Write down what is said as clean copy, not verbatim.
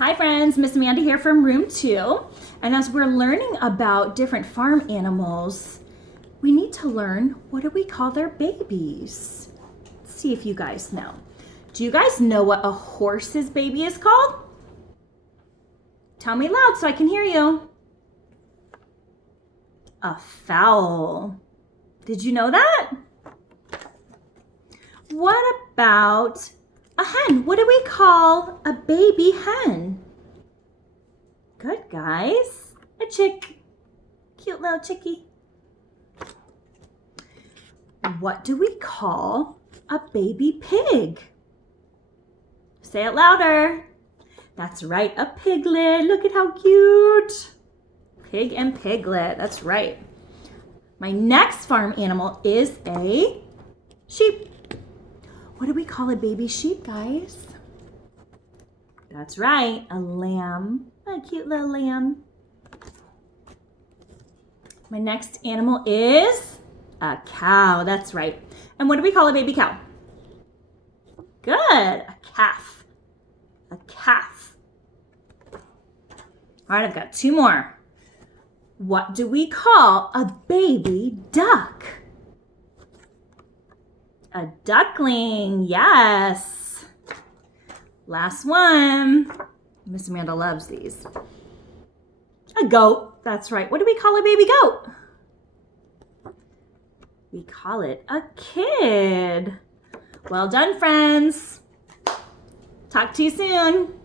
Hi friends, Miss Amanda here from room 2. And as we're learning about different farm animals, we need to learn, what do we call their babies? Let's see if you guys know. Do you guys know what a horse's baby is called? Tell me loud so I can hear you. A fowl. Did you know that? What about a hen? What do we call a baby hen? Good, guys. A chick. Cute little chickie. What do we call a baby pig? Say it louder. That's right, a piglet. Look at how cute. Pig and piglet, that's right. My next farm animal is a sheep. What do we call a baby sheep, guys? That's right, a lamb. A cute little lamb. My next animal is a cow. That's right. And what do we call a baby cow? Good, a calf. A calf. All right, I've got two more. What do we call a baby duck? A duckling, yes. Last one. Miss Amanda loves these. A goat, that's right. What do we call a baby goat? We call it a kid. Well done, friends. Talk to you soon.